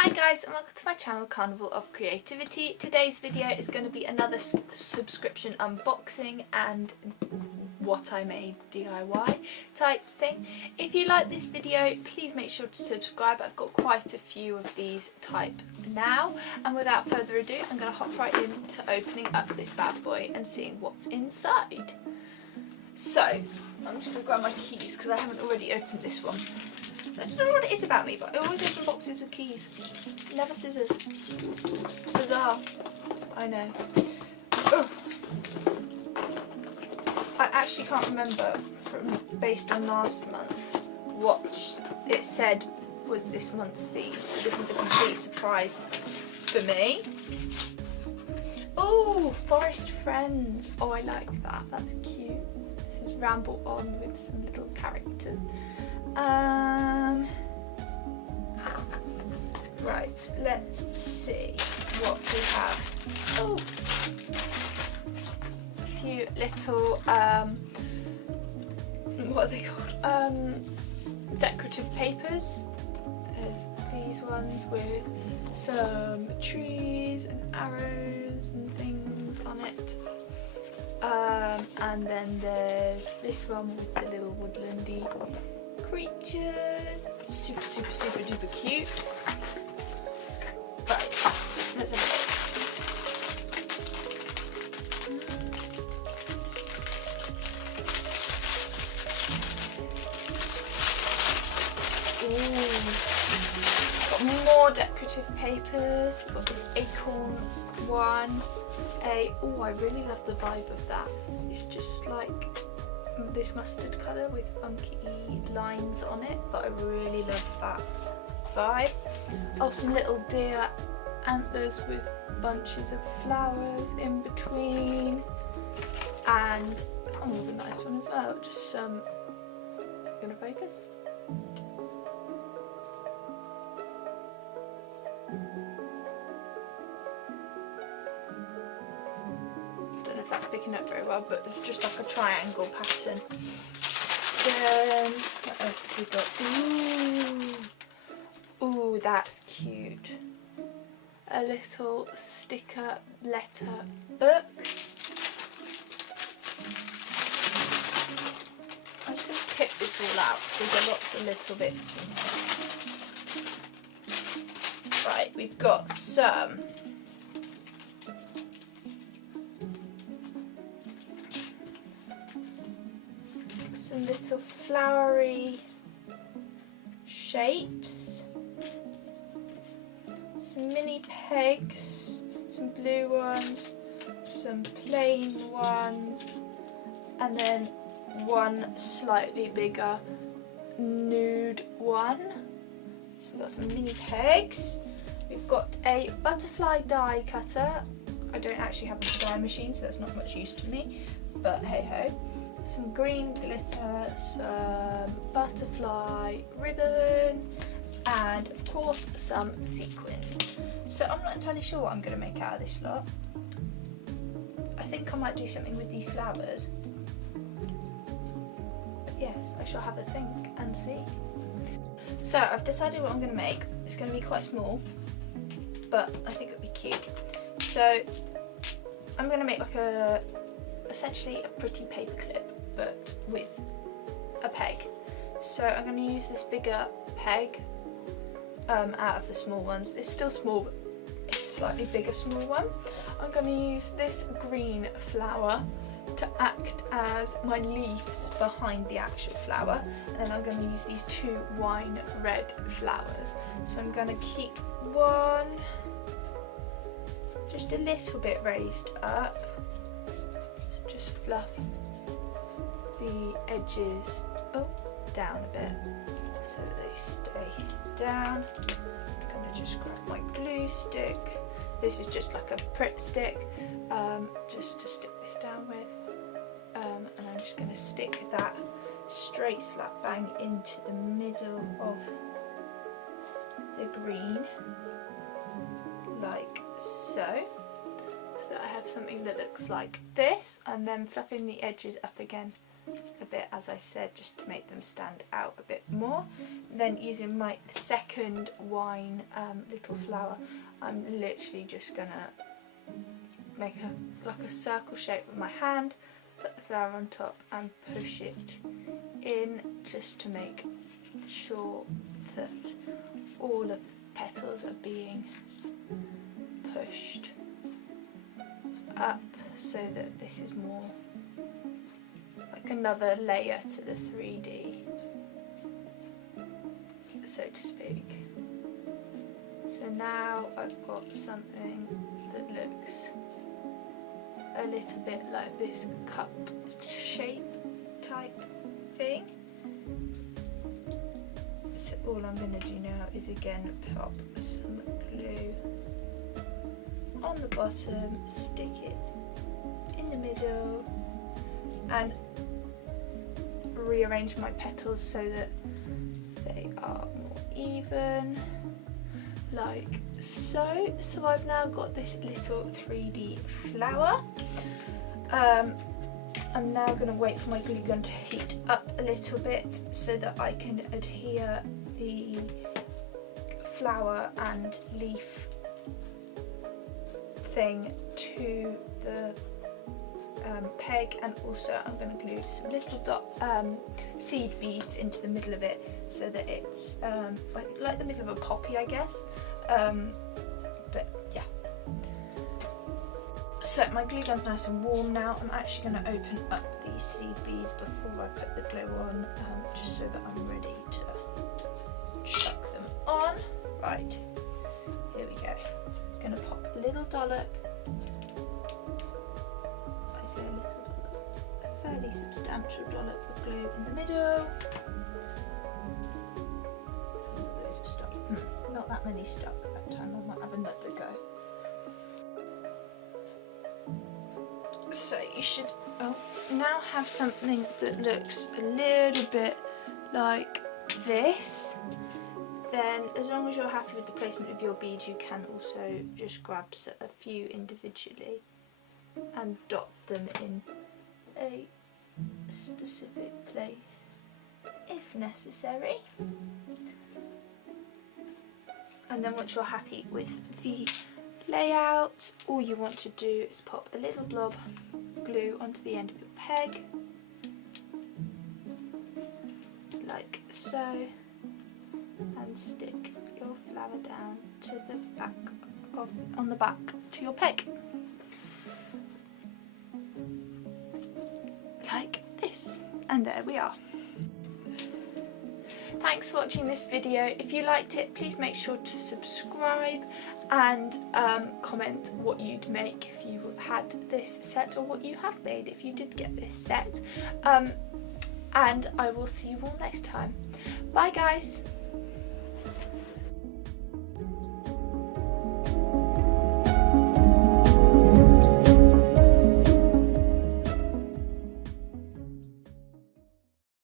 Hi guys, and welcome to my channel Carnival of Creativity. Today's video is going to be another subscription unboxing and what I made DIY type thing. If you like this video, please make sure to subscribe. I've got quite a few of these type now, and without further ado I'm going to hop right into opening up this bad boy and seeing what's inside. So I'm just going to grab my keys because I haven't already opened this one. I don't know what it is about me, but I always open boxes with keys. Never scissors. Bizarre. I know. Ugh. I actually can't remember based on last month what it said was this month's theme, so this is a complete surprise for me. Oh, Forest Friends. Oh, I like that. That's cute. This is Ramble On with some little characters. Right, let's see what we have. Oh, a few little, what are they called? Decorative papers. There's these ones with some trees and arrows and things on it. And then there's this one with the little woodlandy creatures. Super duper cute. Right, let's have a look. Ooh. Got more decorative papers. Got this acorn one. Oh, I really love the vibe of that. It's just like this mustard colour with funky lines on it, but I really love that vibe. Oh, some little deer antlers with bunches of flowers in between, and that one was a nice one as well. Just some, is it gonna focus? If that's picking up very well, but it's just like a triangle pattern. Then what else have we got? Ooh, that's cute. A little sticker letter book. I'm just going to tip this all out because there are lots of little bits in there. Right, we've got some little flowery shapes, some mini pegs, some blue ones, some plain ones, and then one slightly bigger nude one. So we've got some mini pegs. We've got a butterfly die cutter. I don't actually have a die machine, so that's not much use to me, but hey ho. Some green glitter, some butterfly ribbon, and of course some sequins. So I'm not entirely sure what I'm going to make out of this lot. I think I might do something with these flowers. But yes, I shall have a think and see. So I've decided what I'm going to make. It's going to be quite small, but I think it'll be cute. So I'm going to make like essentially a pretty paper clip, but with a peg. So I'm going to use this bigger peg out of the small ones. It's still small, but it's a slightly bigger small one. I'm going to use this green flower to act as my leaves behind the actual flower, and then I'm going to use these two wine red flowers. So I'm going to keep one just a little bit raised up, so just fluff the edges down a bit so that they stay down. I'm going to just grab my glue stick. This is just like a Pritt stick, just to stick this down with, and I'm just going to stick that straight slap bang into the middle of the green, like so that I have something that looks like this, and then fluffing the edges up again a bit, as I said, just to make them stand out a bit more. Then using my second wine little flower, I'm literally just gonna make like a circle shape with my hand, put the flower on top and push it in, just to make sure that all of the petals are being pushed up, so that this is more like another layer to the 3D, so to speak. So now I've got something that looks a little bit like this cup shape type thing. So all I'm going to do now is again pop some glue on the bottom, stick it in the middle and rearrange my petals so that they are more even, like so. So I've now got this little 3D flower. I'm now going to wait for my glue gun to heat up a little bit so that I can adhere the flower and leaf thing to the peg, and also I'm going to glue some little seed beads into the middle of it so that it's like the middle of a poppy, I guess. But yeah. So my glue gun's nice and warm now. I'm actually going to open up these seed beads before I put the glue on, just so that I'm ready to chuck them on. Right, here we go. I'm going to pop a little dollop. I say a little dollop, a fairly substantial dollop of glue in the middle. How many of those have stuck? Not that many stuck that time. I might have another go. So you should now have something that looks a little bit like this. Then as long as you're happy with the placement of your beads, you can also just grab a few individually and dot them in a specific place if necessary. And then once you're happy with the layout, all you want to do is pop a little blob of glue onto the end of your peg, like so, and stick your flower down to the back on the back to your peg, like this, and there we are. Thanks for watching this video. If you liked it, please make sure to subscribe and comment what you'd make if you had this set, or what you have made if you did get this set. And I will see you all next time. Bye guys!